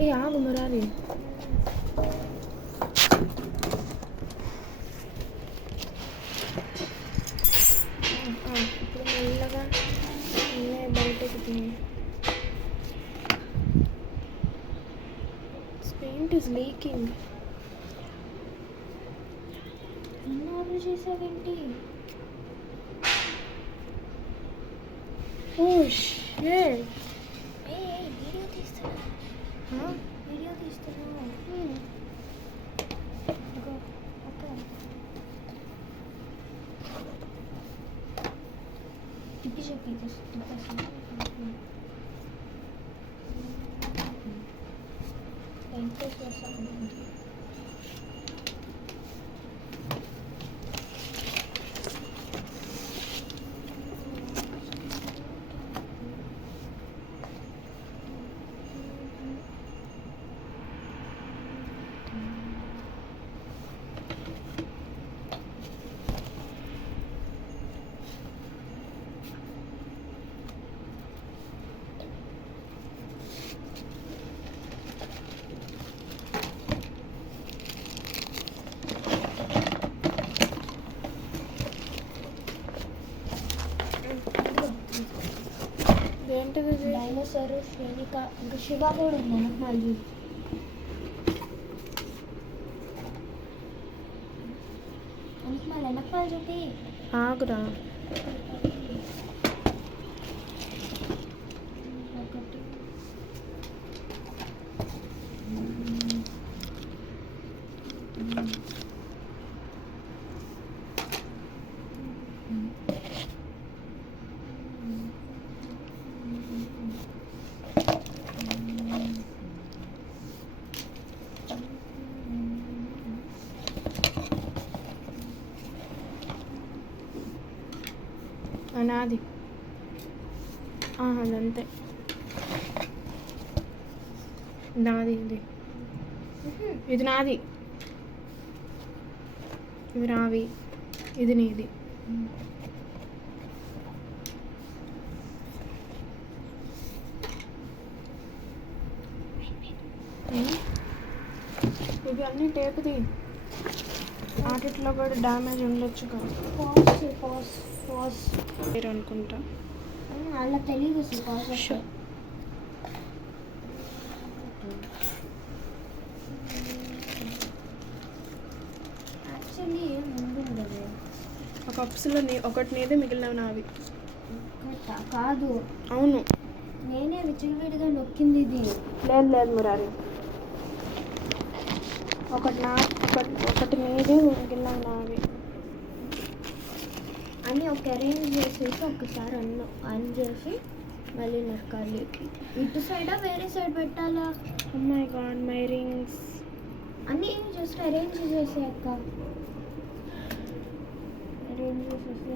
ఏ ఆగు మురారి. ఇప్పుడు మెల్లగా బయటకు తిని. Paint is leaking. ఎన్ని ఆర్డర్ చేసావేంటి? Oh shit. వీడియో తీస్తున్నా. తిప్పి చెప్పి ఎంత చేస్తాను. ఏంటిది? డైనోసార్, శ్రేణిక, ఇంకా శివ కూడా ఉంది. మళ్ళీ వెనకాల చూపి. ఆగురా. నాది అదంతే. నాది ఇది నాది, ఇవి నావి, ఇది నీది. ఇవి అన్నీ టేపుది. వాటిలో కూడా డ్యామేజ్ ఉండొచ్చు కదా. పేరు అనుకుంటా. అలా తెలీదు. యాక్చువల్లీ ముందు ఒక కప్స్లో ఒకటి నీదే, మిగిలినవి నావి. కాదు, అవును, నేనే విచ్చలవిడిగా నొక్కింది ఇది. లేదు మురారి, ఒకటి నీది, మిగిలినవి నావి అని ఒక అరేంజ్ చేసేసి ఒకసారి ఆన్ చేసి మళ్ళీ నొక్కాలి. ఇటు సైడా వేరే సైడ్ పెట్టాలా? Oh my god, my rings అన్నీ జస్ట్ అరేంజ్ చేసాక అరేంజ్ చేసేసి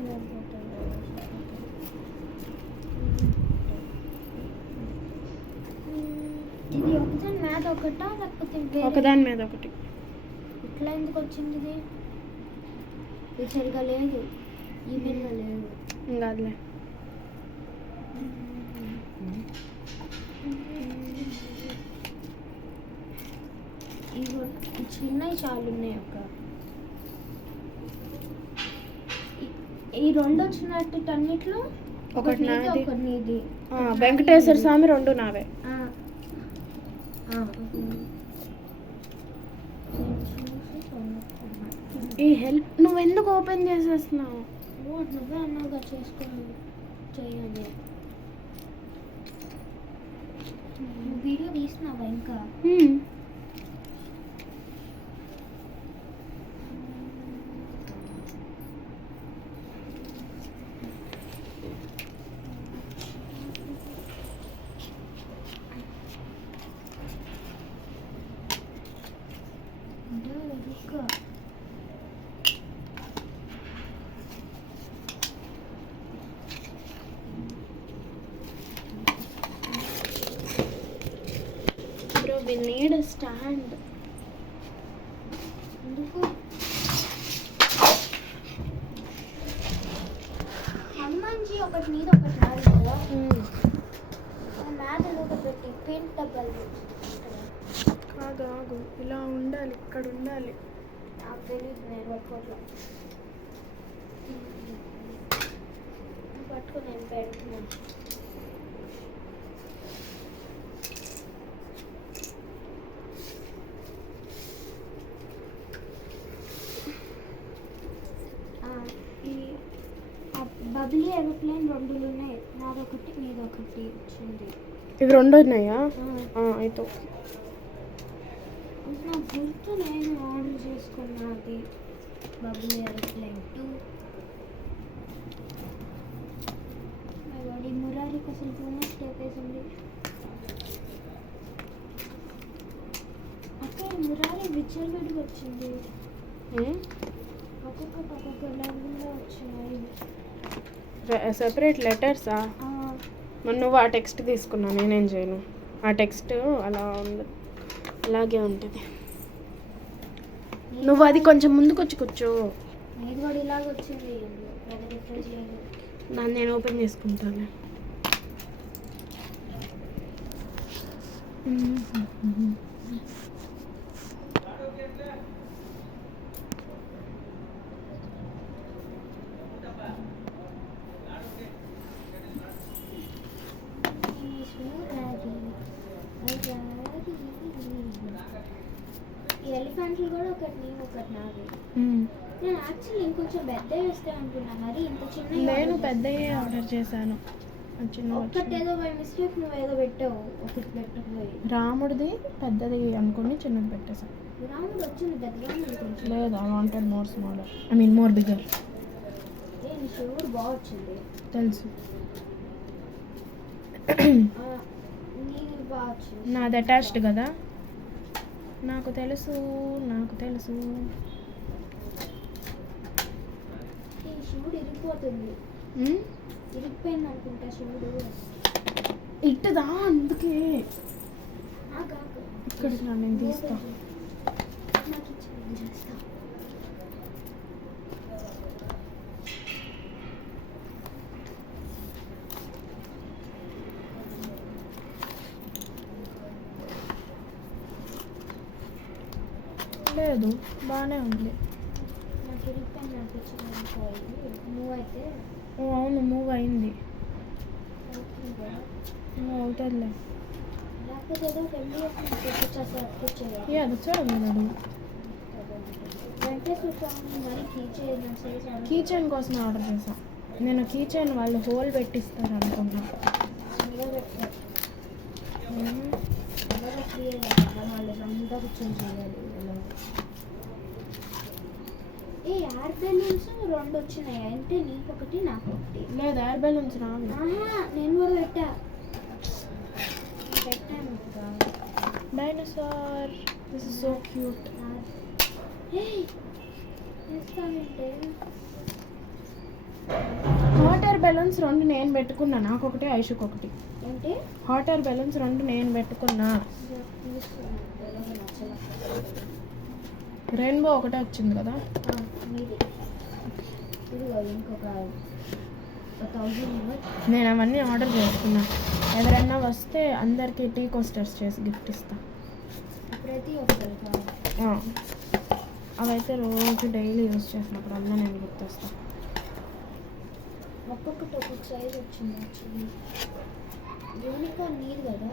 ఇది ఒకదాని మీద ఒకటా లేకపోతే ఒకదాని మీద ఒకటి? ఇట్లా ఎందుకు వచ్చింది ఇది? ఇది సరిగా లేదు, ఈవెన్గా లేదు. ఇంకా అదిలే. ఇవి చిన్నవి చాలు ఉన్నాయి. ఈ రెండు వచ్చినట్టన్నిట్లో ఒకటి నాది, ఒకటి నీది. వెంకటేశ్వర స్వామి రెండు నావే. ఈ హెల్ప్ నువ్వు ఎందుకు ఓపెన్ చేసేస్తున్నావు? నువ్వే అన్నావుగా చేసుకొని చేయాలి. వీడియో తీసినావా ఇంకా? Bro, we need a stand. ఎందుకు? హనుమాన్జీ ఒకటి మీద ఒకటి నాది కదా. మ్యాథ్ ఏదో ఒకటి పెట్టి పెయింట్ డబ్బాలు కాదు, ఇలా ఉండాలి, ఇక్కడ ఉండాలి. నాకు తెలియదు, నేను పట్టుకోవట్లా. పట్టుకో, నేను పెడుతున్నాను. ఈ బబ్లీ ఏరోప్లేన్ 2 ఉన్నాయి, నాదొకటి నీదొకటి వచ్చింది. ఇవి 2 ఉన్నాయా? అయితే నాకు గుర్తు, నేను ఆర్డర్ చేసుకున్నది బబ్లీ ఏరోప్లేన్ 2. వాడి మురారికి అసలు టూ మచ్ టేప్ వేసింది. అక్కడ మురారి విచ్చలవిడిగా వచ్చింది, ఒక్కొక్క లెవెల్లో వచ్చినాయి. సెపరేట్ లెటర్సా? మరి నువ్వు ఆ టెక్స్ట్ తీసుకున్నా, నేనేం చేయను. ఆ టెక్స్ట్ అలా ఉంది, అలాగే ఉంటుంది. నువ్వు అది కొంచెం ముందుకు వచ్చి కూర్చో. నీది కూడా ఇలాగ వచ్చింది, పెద్ద డిఫరెన్స్ లేదు. నేను ఓపెన్ చేసుకుంటాను. ఈ ఎలిఫెంట్లు కూడా ఒకటి నీవు ఒకటి నాది. నేను యాక్చువల్లీ ఇంకొంచెం పెద్ద వేస్తే అనుకున్నాను, మరి ఇంత చిన్న. నేను పెద్దయే ఆర్డర్ చేశాను. ఒక్కటి ఏదో బై మిస్టేక్ నువ్వు ఏదో పెట్టావు, ఒకటి పెట్టకపోయి. రాముడిది పెద్దది అనుకుని చిన్నది పెట్టేశాను. రాముడు వచ్చింది పెద్దగా కొంచెం. లేదు, I wanted more smaller, I mean more bigger. నీ శివుడు బాగా వచ్చింది, తెలుసు. నీది బాగా వచ్చింది. నాది అటాచ్డ్ కదా, నాకు తెలుసు. ఈ శివుడు ఇరిగిపోతుంది, ఇరిగిపోయింది అనుకుంటా శివుడు. ఇట్టుదా, అందుకే ఆగాకు. ఇక్కడికి రా, నేను తీస్తా. నాకు ఇచ్చి చేస్తా. లేదు, బాగానే ఉంది. నాకు ఇరిగిపోయింది అనిపించింది అనుకోవాలి. మూవ్ అయితే అవును, మూవ్ అయింది. అవుతుంది కదా, అవుతుందిలే. లేకపోతే ఏదో తెప్పించేది. అది వచ్చాడు. వెంకటేశ్వర స్వామి మరి కీ చైన్ కోసం ఆర్డర్ చేశాను. నేను కీ చైన్ వాళ్ళు హోల్ పెట్టిస్తారు అనుకున్నా. వాళ్ళు అంతా కూర్చొని చేయాలి. ఏ ఎయిర్ బెలూన్స్ 2 వచ్చినాయి, అంటే నీకు ఒకటి నాకు ఒకటి. లేదు, ఎయిర్ బెలూన్స్ రావు. నేను కూడా పెట్టాను. Dinosaur, this is so cute. Hot air balloons 2 నేను పెట్టుకున్నా, నాకు ఒకటి, ఐషుకి ఒకటి. ఏంటి హాట్ ఎయిర్ బెలూన్స్ 2 నేను పెట్టుకున్నా. రెయిన్బో ఒకటే వచ్చింది కదా. నేను అవన్నీ ఆర్డర్ చేసుకున్నా. ఎవరైనా వస్తే అందరికీ టీ కోస్టర్స్ చేసి గిఫ్ట్ ఇస్తా. అవైతే రోజు డైలీ యూజ్ చేసినప్పుడు అన్నీ నేను గుర్తొస్తా. ఒక్కొక్కటి ఒక్కొక్క సైజ్ వచ్చింది. యాక్చువల్లీ యూనికార్న్ నీది కదా.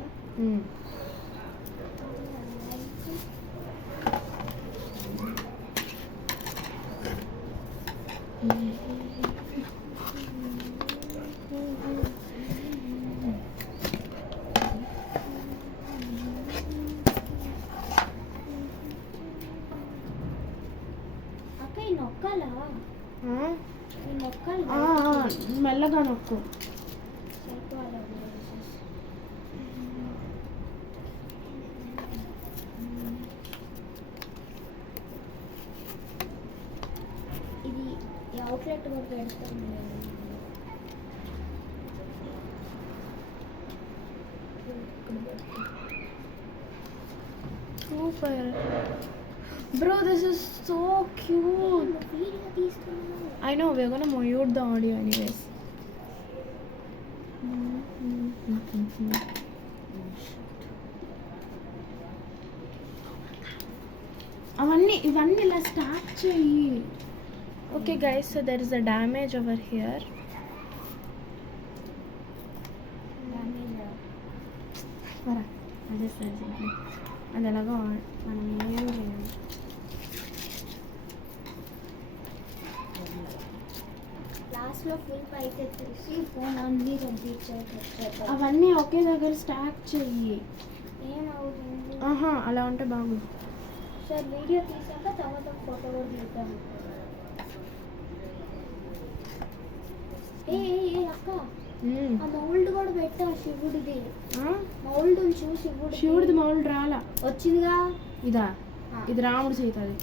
అక్క ఈ నొక్కాలా? ఈ నొక్కాలి, మెల్లగా నొక్కు. ఇది అవుట్లెట్ కూడా పెడతాను. Super. Bro, this is so cute. I know, we're gonna mute the audio anyways. ఇవన్నీ ఇలా స్టార్ట్ చెయ్యి. Okay guys, so there is a damage over here. అదే సార్, అది ఎలాగో మనం ఏం చేయాలి. లాస్ట్లో ఫుల్ పైకి ఎత్తేసి ఫోన్ అన్నీ పంపించారు. అవన్నీ ఒకే దగ్గర స్టార్ట్ చెయ్యి. ఏమవుతుంది? అలా ఉంటే బాగుంది. సార్ వీడియో తీసాక తర్వాత ఫోటో కూడా తీద్దాం. ఏ అక్క, ఆ మౌల్డ్ కూడా పెట్టా శివుడిది. మౌల్డ్ ఉంచు, శివుడిది మౌల్డ్ రాలా. వచ్చిందిగా. ఇదా? ఇది రాముడు సీతది.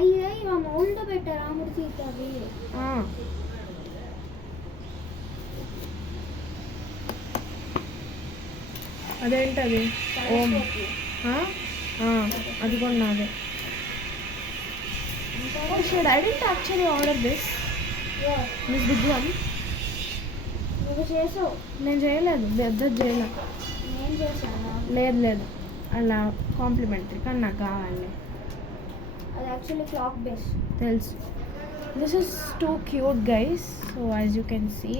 అయ్యే ఆ మౌల్డ్ పెట్టా రాముడి సీతది. అదేంటది? ఓం. అది కూడా నాదే. Should I didn't actually order this big one. నువ్వు చేసావు. నేను చేయలేదు, పెద్దది చేయలే. నేను చేశాను. లేదు, అలా కాంప్లిమెంటరీ, కానీ నాకు కావాలి. అది యాక్చువల్లీ క్లాక్ బేస్. తెలుసు. This is too cute guys. So as you can see,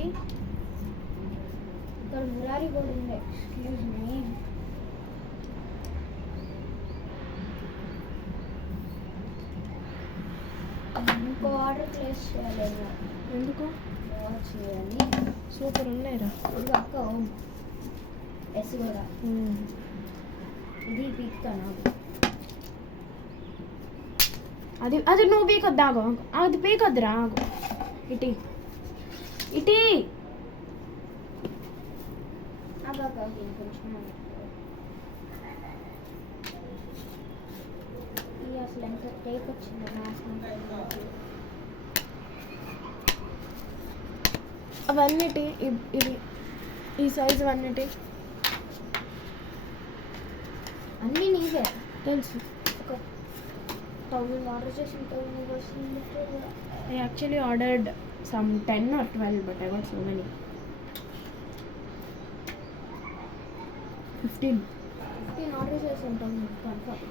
ఇక్కడ మురారి కూడా ఉంది. Excuse me. ఇంకో ఆర్డర్ ప్లేస్ చేయాలేమో. ఎందుకు? వాచ్ చేయాలి. సూపర్ ఉన్నాయిరా. ఇది అక్క ఓం ఎస్ కూడా. ఇది పిక్ నాకు. అది నువ్వు పీకొద్దు, ఆగు. అది పీకొద్దురా, ఆగు. ఇటీ కొంచెం ఇది అసలు ఎంత టేక్ వచ్చింది నాకు. అవన్నిటి ఇది ఈ సైజు అన్నిటి అన్నీ నీవే తెలుసు. ఒక 1000 ఆర్డర్ చేసి 1000 వస్తుంది. I actually ordered some 10 or 12, but I got so many. 15 order చేసి ఉంటాను కన్ఫర్మ్.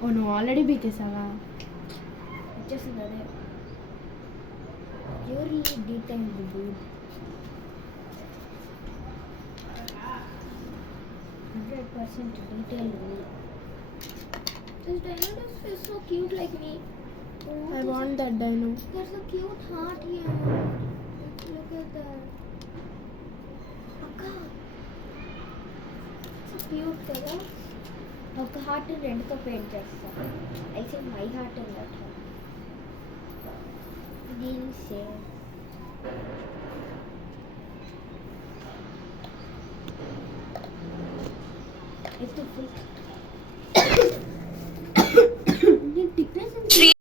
ఓ, నువ్వు ఆల్రెడీ బీకేసావా? వచ్చేసింది అదే. Purely detail Dude. 100% detailed me. This dino is so cute like me. I want that dino. There's a cute heart here. Look at that. Akka. So cute కదా. ఒక heart రెండుతో paint చేస్తా. I see my heart in that heart. దీని same. It's too full.